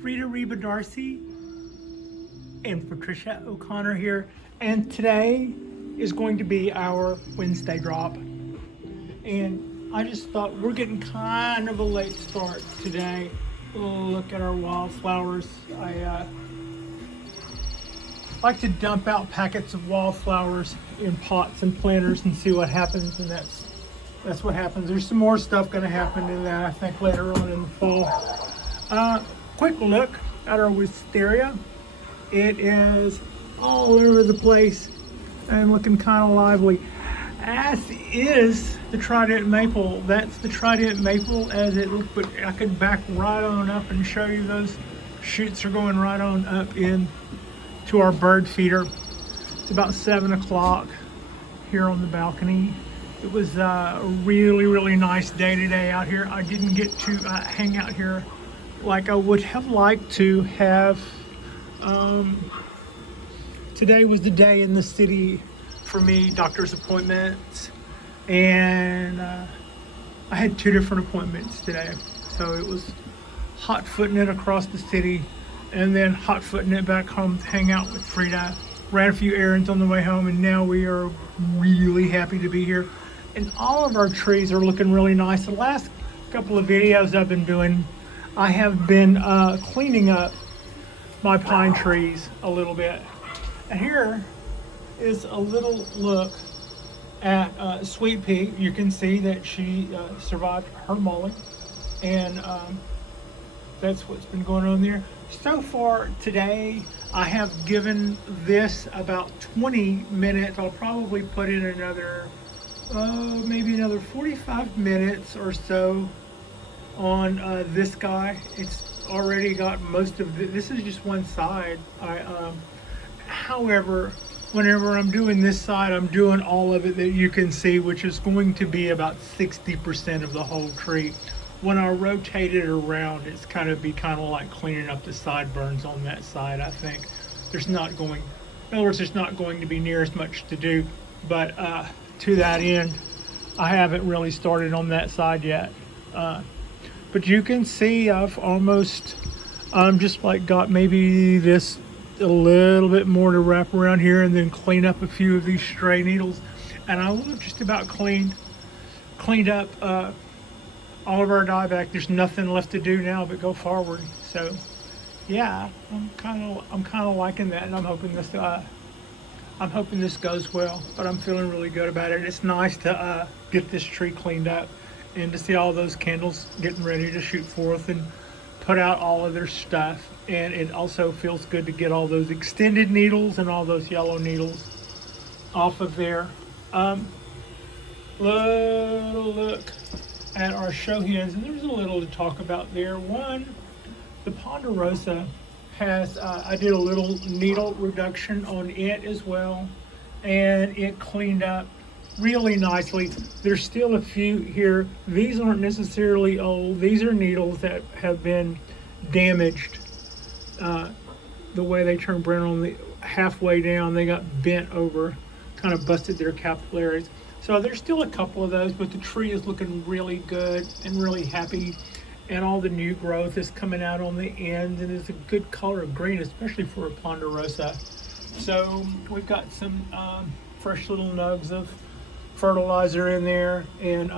Frida Reba Darcy and Patricia O'Connor here, and today is going to be our Wednesday drop. And I just thought we're getting kind of a late start today. Look at our wildflowers. I like to dump out packets of wildflowers in pots and planters and see what happens, and that's what happens. There's some more stuff going to happen in that, I think, later on in the fall. Quick look at our wisteria. It is all over the place and looking kind of lively, as is the trident maple. That's the trident maple as it looks, but I could back right on up and show you those shoots are going right on up in to our bird feeder. It's about 7 o'clock here on the balcony. It was a really nice day today out here. I didn't get to hang out here like I would have liked to have. Today was the day in the city for me, doctor's appointments, and I had 2 different appointments today. So it was hot footing it across the city and then hot footing it back home to hang out with Frida. Ran a few errands on the way home, and now we are really happy to be here. And all of our trees are looking really nice. The last couple of videos I've been doing, I have been cleaning up my pine trees a little bit. And here is a little look at Sweet Pea. You can see that she survived her mulling, and that's what's been going on there. So far today, I have given this about 20 minutes. I'll probably put in another, maybe another 45 minutes or so on this guy. It's already got most of this is just one side. However, whenever I'm doing this side, I'm doing all of it that you can see, which is going to be about 60% of the whole tree. When I rotate it around, it's kind of like cleaning up the sideburns on that side. I think in other words, there's not going to be near as much to do, but to that end, I haven't really started on that side yet. But you can see I've almost just like got maybe this a little bit more to wrap around here and then clean up a few of these stray needles, and I will have just about cleaned up all of our dieback. There's nothing left to do now but go forward. So yeah, I'm kind of liking that, and I'm hoping this goes well. But I'm feeling really good about it. It's nice to get this tree cleaned up and to see all those candles getting ready to shoot forth and put out all of their stuff. And it also feels good to get all those extended needles and all those yellow needles off of there. Little look at our show hens, and there's a little to talk about there. One, the Ponderosa has, I did a little needle reduction on it as well, and it cleaned up really nicely. There's still a few here. These aren't necessarily old. These are needles that have been damaged. The way they turn brown on the halfway down, they got bent over, kind of busted their capillaries. So there's still a couple of those, but the tree is looking really good and really happy, and all the new growth is coming out on the ends, and it's a good color of green, especially for a Ponderosa. So we've got some fresh little nugs of fertilizer in there, and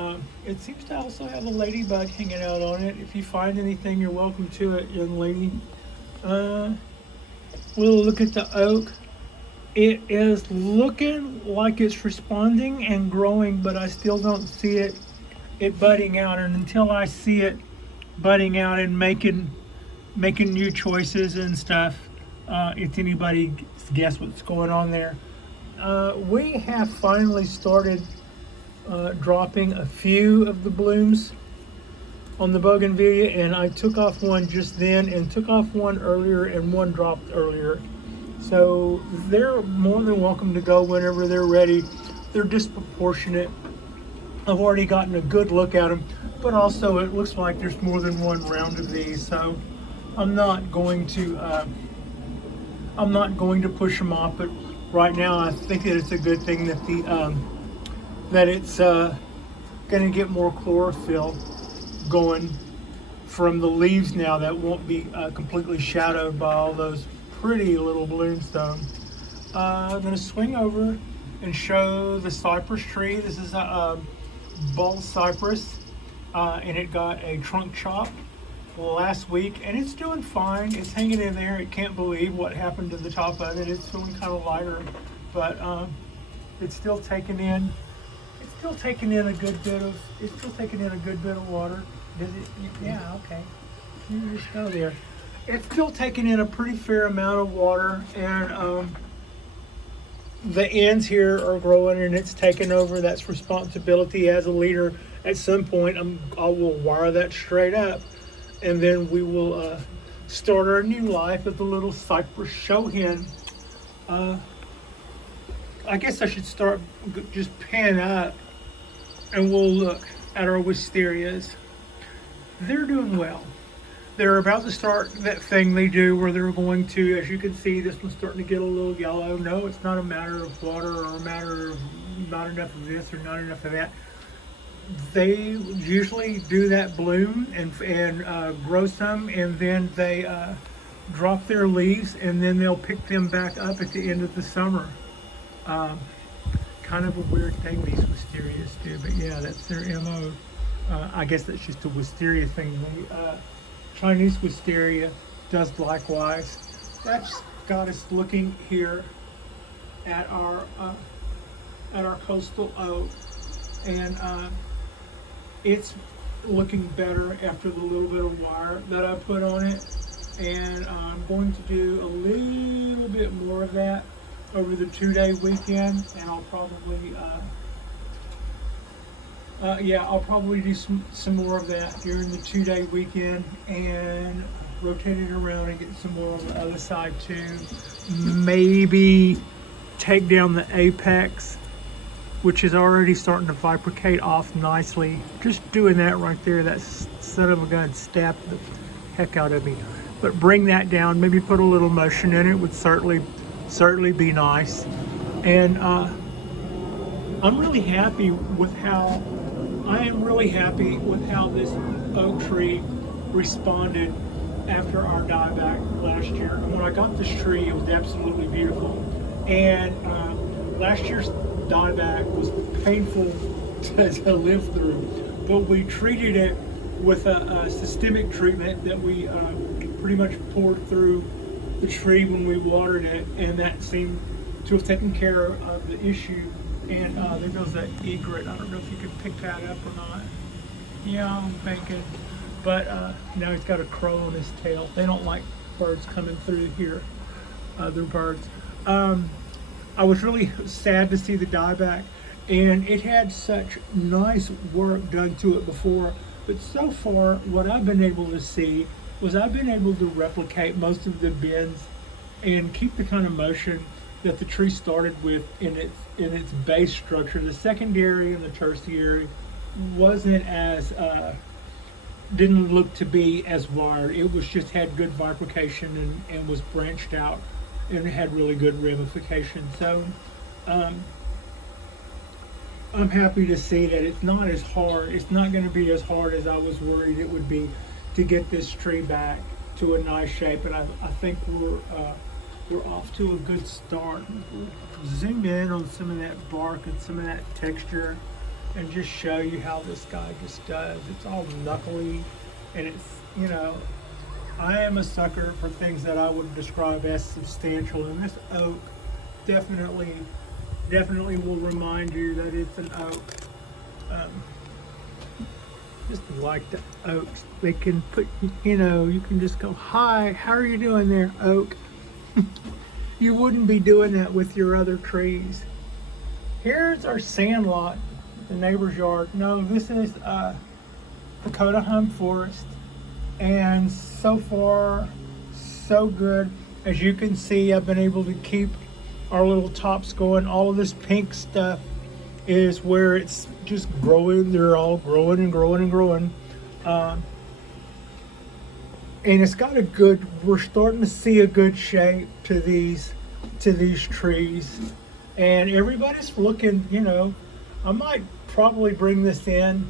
it seems to also have a ladybug hanging out on it. If you find anything, you're welcome to it, young lady. We'll look at the oak. It is looking like it's responding and growing, but I still don't see it budding out. And until I see it budding out and making new choices and stuff, it's anybody's guess what's going on there. We have finally started dropping a few of the blooms on the bougainvillea, and I took off one just then and took off one earlier, and one dropped earlier. So they're more than welcome to go whenever they're ready. They're disproportionate. I've already gotten a good look at them, but also it looks like there's more than one round of these, so I'm not going to push them off. But right now, I think that it's a good thing that it's going to get more chlorophyll going from the leaves now that won't be completely shadowed by all those pretty little bloomstones. I'm going to swing over and show the cypress tree. This is a ball cypress, and it got a trunk chop last week, and it's doing fine. It's hanging in there. It can't believe what happened to the top of it. It's feeling kind of lighter, but it's still taking in. It's still taking in a good bit of. It's still taking in a good bit of water. Does it? Yeah. Okay. You just go there. It's still taking in a pretty fair amount of water, and the ends here are growing, and it's taking over. That's responsibility as a leader. At some point, I will wire that straight up, and then we will start our new life as a little cypress show hen. I guess I should start just pan up, and we'll look at our wisterias. They're doing well. They're about to start that thing they do where they're going to, as you can see, this one's starting to get a little yellow. No, it's not a matter of water or a matter of not enough of this or not enough of that. They usually do that bloom and grow some, and then they drop their leaves, and then they'll pick them back up at the end of the summer. Kind of a weird thing these wisterias do, but yeah, that's their MO. I guess that's just a wisteria thing. Chinese wisteria does likewise. That's got us looking here at our coastal oak, and it's looking better after the little bit of wire that I put on it, and I'm going to do a little bit more of that over the 2-day weekend, and I'll probably I'll probably do some more of that during the 2-day weekend and rotate it around and get some more on the other side too. Maybe take down the apex, which is already starting to vibricate off nicely. Just doing that right there, that son of a gun stabbed the heck out of me. But bring that down, maybe put a little motion in it would certainly be nice. And I'm really happy with how this oak tree responded after our dieback last year. And when I got this tree, it was absolutely beautiful. And last year's dieback was painful to live through, but we treated it with a systemic treatment that we pretty much poured through the tree when we watered it, and that seemed to have taken care of the issue. And there goes that egret. I don't know if you can pick that up or not. Yeah, I'm thinking. But now he's got a crow on his tail. They don't like birds coming through here, other birds. I was really sad to see the dieback, and it had such nice work done to it before. But so far, what I've been able to see was I've been able to replicate most of the bends and keep the kind of motion that the tree started with in its base structure. The secondary and the tertiary wasn't as didn't look to be as wired. It was just had good vibrication and was branched out, and it had really good ramification. So I'm happy to see that it's not as hard. It's not going to be as hard as I was worried it would be to get this tree back to a nice shape. And I think we're off to a good start. Zoom in on some of that bark and some of that texture and just show you how this guy just does. It's all knuckly, and it's, you know, I am a sucker for things that I would describe as substantial, and this oak definitely will remind you that it's an oak. Just like the oaks, they can put, you know, you can just go, hi, how are you doing there, oak? You wouldn't be doing that with your other trees. Here's our sandlot, the neighbor's yard. No, this is Dakota Hum Forest, and so far so good. As you can see, I've been able to keep our little tops going. All of this pink stuff is where it's just growing. They're all growing and growing and growing. And it's got a good, we're starting to see a good shape to these trees. And everybody's looking, you know, I might probably bring this in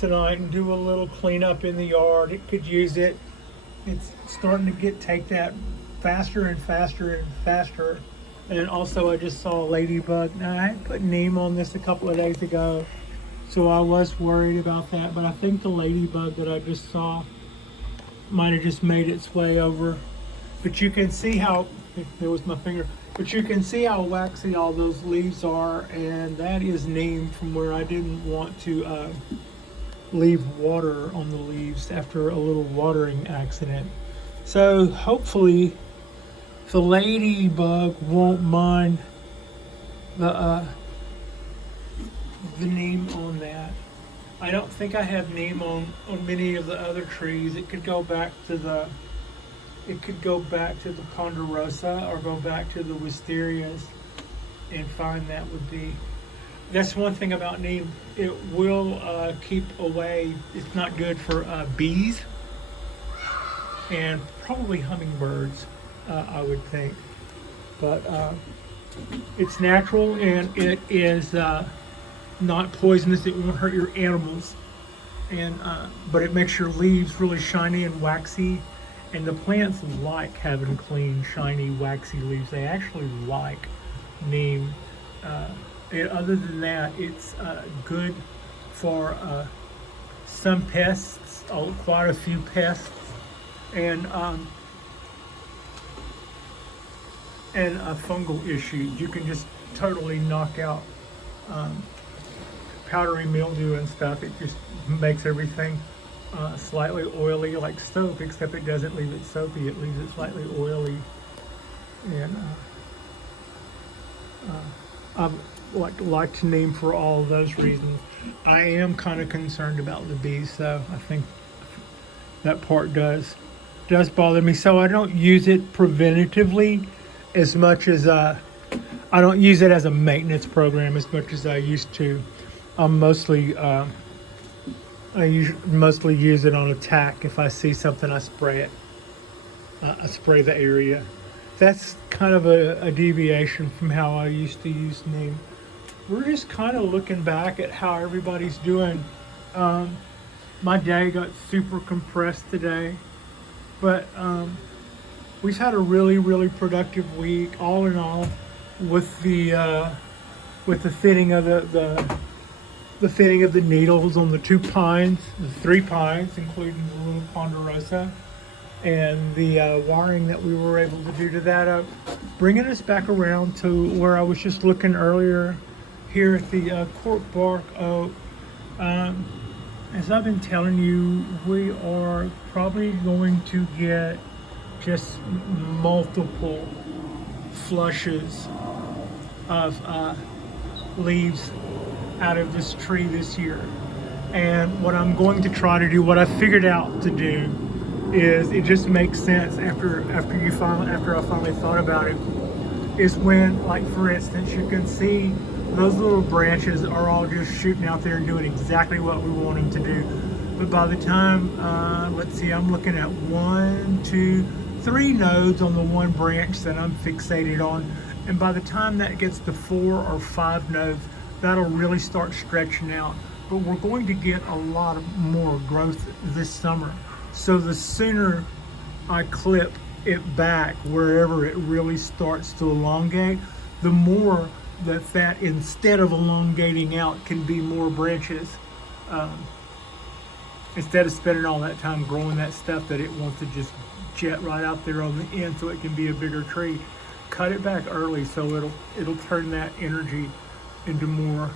tonight and do a little cleanup in the yard. It could use it. It's starting to take that faster and faster and faster. And then also I just saw a ladybug. Now I had put neem on this a couple of days ago, so I was worried about that, but I think the ladybug that I just saw might have just made its way over. But you can see how, there was my finger, but you can see how waxy all those leaves are, and that is neem from where I didn't want to leave water on the leaves after a little watering accident. So hopefully the ladybug won't mind the neem on that. I don't think I have neem on many of the other trees. It could go back to the ponderosa or go back to the wisterias and find that would be. That's one thing about neem. It will keep away. It's not good for bees and probably hummingbirds, I would think. But it's natural and it is not poisonous. It won't hurt your animals. And but it makes your leaves really shiny and waxy. And the plants like having clean, shiny, waxy leaves. They actually like neem. And other than that, it's good for some pests, quite a few pests, and fungal issues. You can just totally knock out powdery mildew and stuff. It just makes everything slightly oily, like soap, except it doesn't leave it soapy. It leaves it slightly oily. And I've liked neem for all of those reasons. I am kind of concerned about the bees, though. I think that part does bother me. So I don't use it preventatively as much as I don't use it as a maintenance program as much as I used to. I'm mostly mostly use it on attack. If I see something, I spray it. I spray the area. That's kind of a deviation from how I used to use neem. We're just kind of looking back at how everybody's doing. My day got super compressed today, but we've had a really, really productive week, all in all, with the fitting of the fitting of the needles on the 2 pines, the 3 pines, including the little ponderosa, and the wiring that we were able to do to that, bringing us back around to where I was just looking earlier here at the cork bark oak. As I've been telling you, we are probably going to get just multiple flushes of leaves out of this tree this year. And what I'm going to try to do, what I figured out to do, is it just makes sense after I finally thought about it, is when, like for instance, you can see those little branches are all just shooting out there and doing exactly what we want them to do. But by the time, let's see, I'm looking at 1, 2, 3 nodes on the one branch that I'm fixated on. And by the time that gets to 4 or 5 nodes, that'll really start stretching out. But we're going to get a lot more growth this summer. So the sooner I clip it back wherever it really starts to elongate, the more that instead of elongating out can be more branches. Instead of spending all that time growing that stuff that it wants to just jet right out there on the end so it can be a bigger tree. Cut it back early so it'll turn that energy into more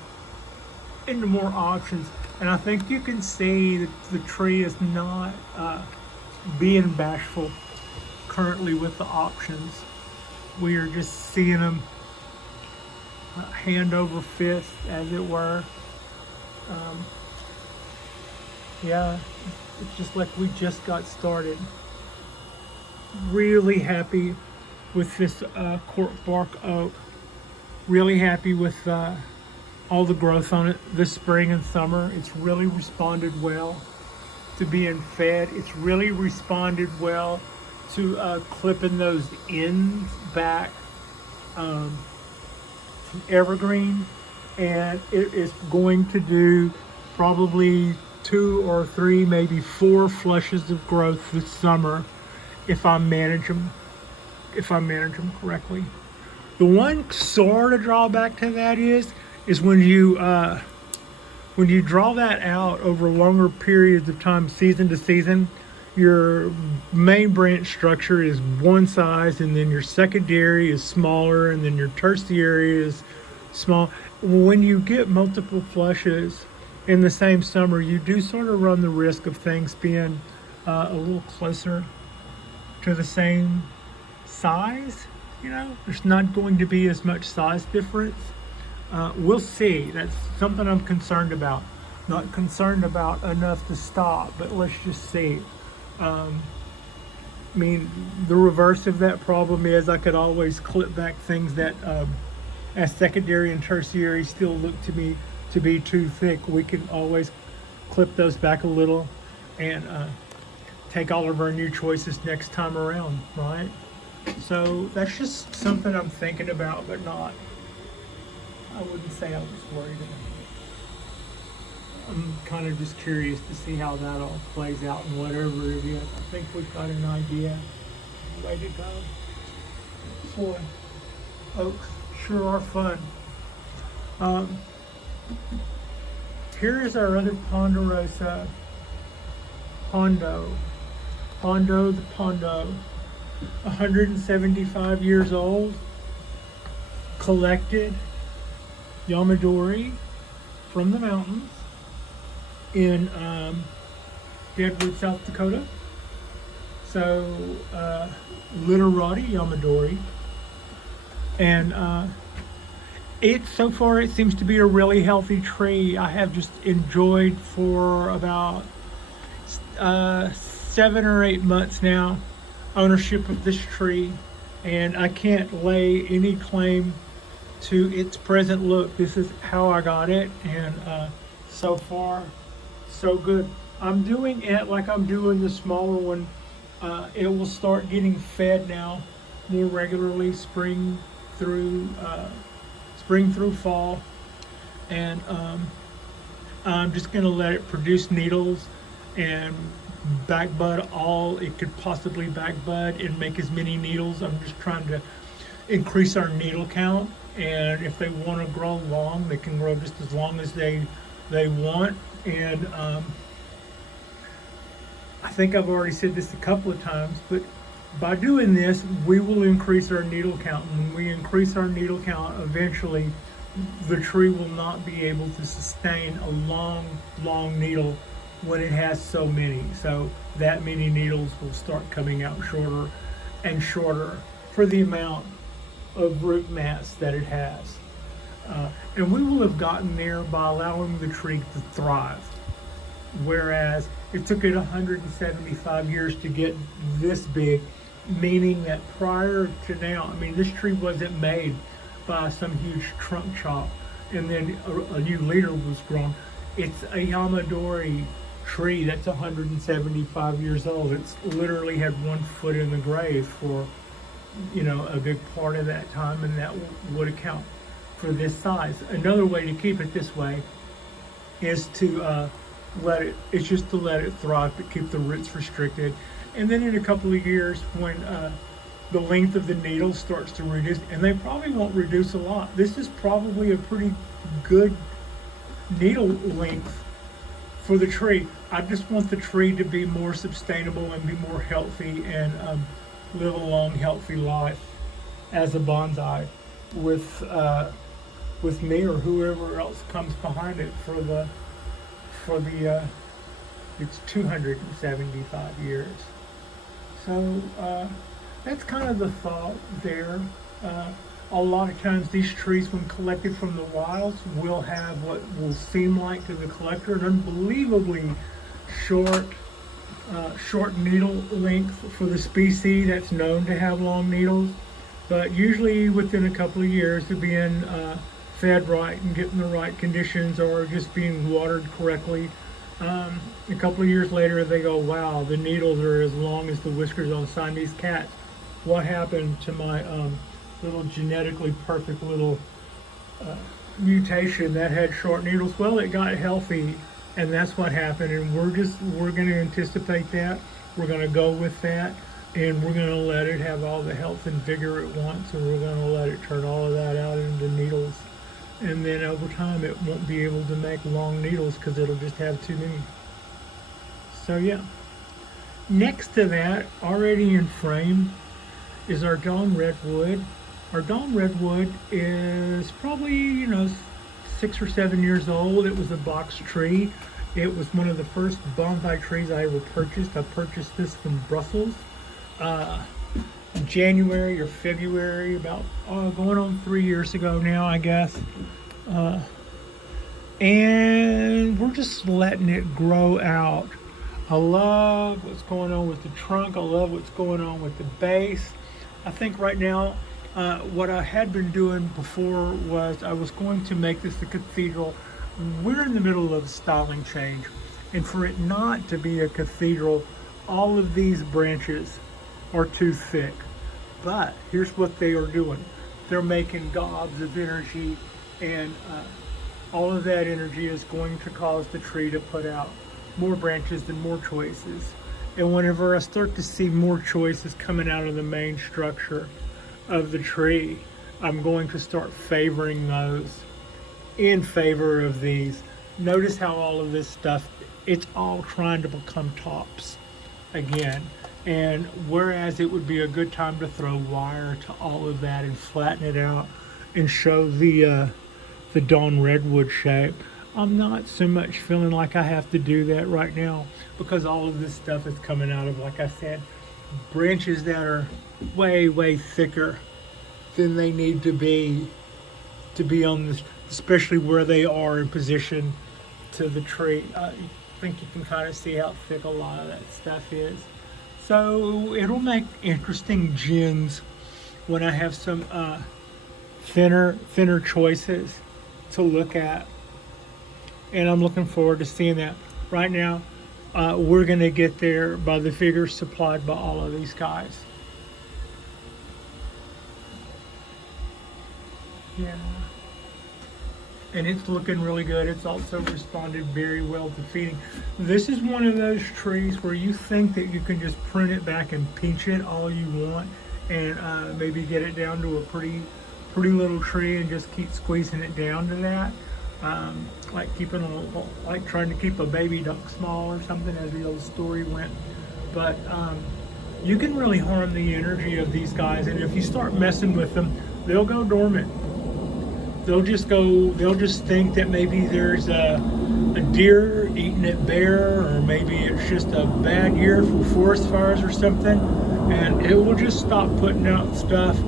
options. And I think you can see that the tree is not being bashful currently with the options. We are just seeing them hand over fist, as it were. Yeah, it's just like we just got started. Really happy with this cork bark oak. Really happy with all the growth on it this spring and summer. It's really responded well to being fed. It's really responded well to clipping those ends back. Evergreen, and it is going to do probably 2 or 3, maybe 4 flushes of growth this summer if I manage them correctly. The one sort of drawback to that is when you draw that out over longer periods of time, season to season, your main branch structure is one size, and then your secondary is smaller, and then your tertiary is small. When you get multiple flushes in the same summer, you do sort of run the risk of things being a little closer to the same size. There's not going to be as much size difference. We'll see. That's something I'm concerned about. Not concerned about enough to stop, but let's just see. I mean, the reverse of that problem is I could always clip back things that as secondary and tertiary still look to me to be too thick. We can always clip those back a little and take all of our new choices next time around, right? So that's just something I'm thinking about, but I wouldn't say I was worried about it. I'm kind of just curious to see how that all plays out and whatever it is. I think we've got an idea. Way to go. Boy, oaks sure are fun. Here is our other ponderosa, Pondo the Pondo, 175 years old, collected Yamadori from the mountains in Deadwood, South Dakota. So literati Yamadori, and so far it seems to be a really healthy tree. I have just enjoyed for about 7 or 8 months now ownership of this tree, and I can't lay any claim to its present look. This is how I got it, and so far so good. I'm doing it like I'm doing the smaller one. It will start getting fed now more regularly, spring through fall, and I'm just going to let it produce needles and back bud all it could possibly back bud and make as many needles. I'm just trying to increase our needle count, and if they want to grow long, they can grow just as long as they want. And I think I've already said this a couple of times, but by doing this, we will increase our needle count. And when we increase our needle count, eventually the tree will not be able to sustain a long needle when it has so many. So that many needles will start coming out shorter and shorter for the amount of root mass that it has. And we will have gotten there by allowing the tree to thrive. Whereas it took it 175 years to get this big, meaning that prior to now, I mean, this tree wasn't made by some huge trunk chop and then a new leader was grown. It's a Yamadori tree that's 175 years old. It's literally had 1 foot in the grave for a big part of that time, and that would account for this size. Another way to keep it this way is to let it thrive, but keep the roots restricted. And then in a couple of years, when the length of the needle starts to reduce, and they probably won't reduce a lot. This is probably a pretty good needle length for the tree. I just want the tree to be more sustainable and be more healthy and live a long, healthy life as a bonsai with me or whoever else comes behind it for the it's 275 years. So that's kind of the thought there. A lot of times these trees, when collected from the wilds, will have what will seem like to the collector an unbelievably short needle length for the species that's known to have long needles. But usually within a couple of years of being fed right and getting the right conditions, or just being watered correctly, a couple of years later they go, wow, the needles are as long as the whiskers on Siamese cats. What happened to my little genetically perfect little mutation that had short needles? Well, it got healthy And that's what happened. And we're going to anticipate that. We're going to go with that. And we're going to let it have all the health and vigor it wants. And we're going to let it turn all of that out into needles. And then over time, it won't be able to make long needles because it'll just have too many. So yeah. Next to that, already in frame, is our Dawn Redwood. Our Dawn Redwood is probably, 6 or 7 years old. It was a box tree. It was one of the first bonsai trees I ever purchased. I purchased this from Brussels, January or February, about going on 3 years ago now, I guess. And we're just letting it grow out. I love what's going on with the trunk. I love what's going on with the base. I think right now, what I had been doing before was I was going to make this a cathedral. We're in the middle of a styling change, and for it not to be a cathedral, all of these branches are too thick. But here's what they are doing. They're making gobs of energy, and all of that energy is going to cause the tree to put out more branches and more choices. And whenever I start to see more choices coming out of the main structure of the tree, I'm going to start favoring those in favor of these. Notice how all of this stuff, it's all trying to become tops again. And whereas it would be a good time to throw wire to all of that and flatten it out and show the Dawn Redwood shape, I'm not so much feeling like I have to do that right now, because all of this stuff is coming out of, like I said, branches that are way, way thicker than they need to be on this, especially where they are in position to the tree. I think you can kind of see how thick a lot of that stuff is. So it'll make interesting gens when I have some thinner choices to look at. And I'm looking forward to seeing that. Right now, we're going to get there by the figures supplied by all of these guys. Yeah. And it's looking really good. It's also responded very well to feeding. This is one of those trees where you think that you can just prune it back and pinch it all you want, and maybe get it down to a pretty little tree and just keep squeezing it down to that. Like trying to keep a baby duck small or something, as the old story went. But you can really harm the energy of these guys, and if you start messing with them, they'll go dormant. They'll just think that maybe there's a deer eating it bare, or maybe it's just a bad year for forest fires or something, and it will just stop putting out stuff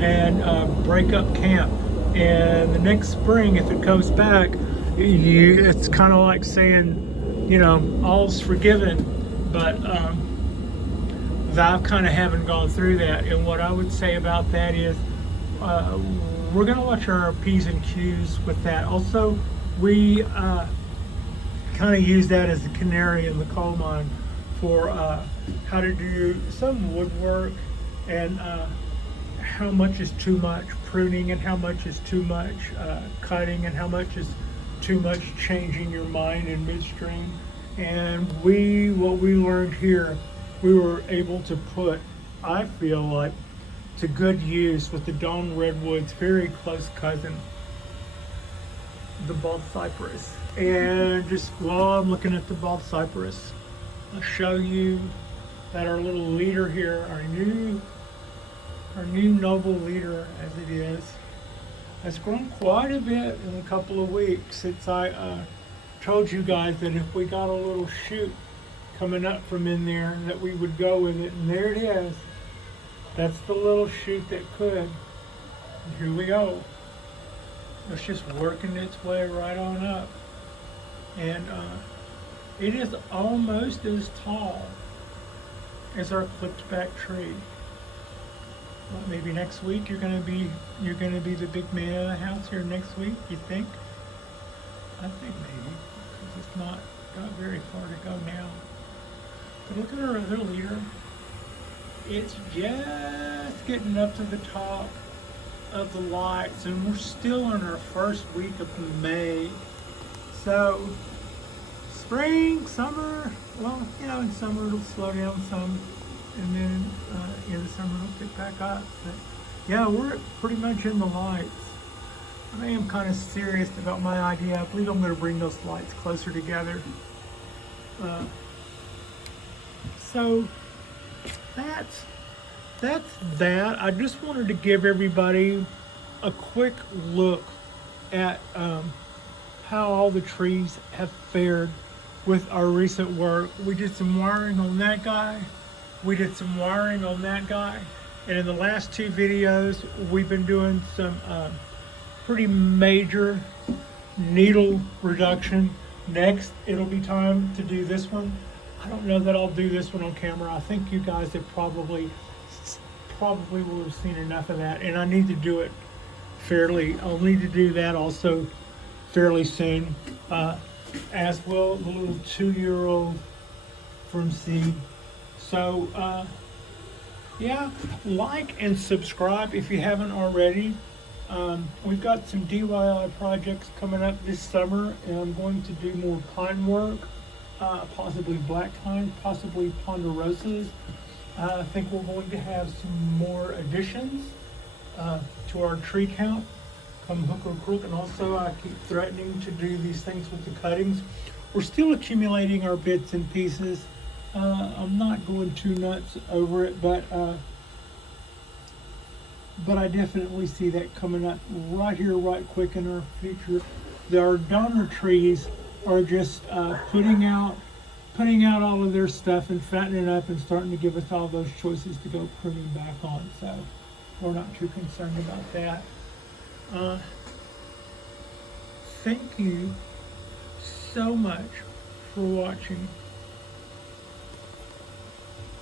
and break up camp. And the next spring, if it comes back, it's kind of like saying, all's forgiven. But I kind of haven't gone through that. And what I would say about that is, we're going to watch our P's and Q's with that. Also, we kind of use that as a canary in the coal mine for how to do some woodwork, and how much is too much pruning, and how much is too much cutting, and how much is too much changing your mind in midstream. And what we learned here, we were able to put, I feel like, to good use with the Dawn Redwood's very close cousin, the bald cypress. And just while I'm looking at the bald cypress, I'll show you that our little leader here, our new noble leader as it is, has grown quite a bit in a couple of weeks since I told you guys that if we got a little shoot coming up from in there, that we would go with it. And there it is. That's the little shoot that could. And here we go. It's just working its way right on up. And it is almost as tall as our clipped back tree. Well, maybe next week you're gonna be the big man of the house here next week, you think? I think maybe, because it's not got very far to go now. But look at our other leader. It's just getting up to the top of the lights, and we're still in our first week of May. So spring, summer. Well, you know, in summer it'll slow down some, and then in the summer it'll pick back up. But yeah, we're pretty much in the lights. I am kind of serious about my idea. I believe I'm going to bring those lights closer together. So that's that. I just wanted to give everybody a quick look at how all the trees have fared with our recent work. We did some wiring on that guy. We did some wiring on that guy. And in the last two videos, we've been doing some pretty major needle reduction. Next, it'll be time to do this one. I don't know that I'll do this one on camera. I think you guys have probably will have seen enough of that, and I need to do it I'll need to do that also fairly soon, as will the little 2-year-old from seed. So yeah, like and subscribe if you haven't already. We've got some DIY projects coming up this summer, and I'm going to do more pine work, possibly black pine, possibly ponderosas. I think we're going to have some more additions to our tree count come hook or crook, and also I keep threatening to do these things with the cuttings. We're still accumulating our bits and pieces. I'm not going too nuts over it, but I definitely see that coming up right here, right quick in our future. Our donor trees are just putting out all of their stuff and fattening up and starting to give us all those choices to go pruning back on. So we're not too concerned about that. Thank you so much for watching.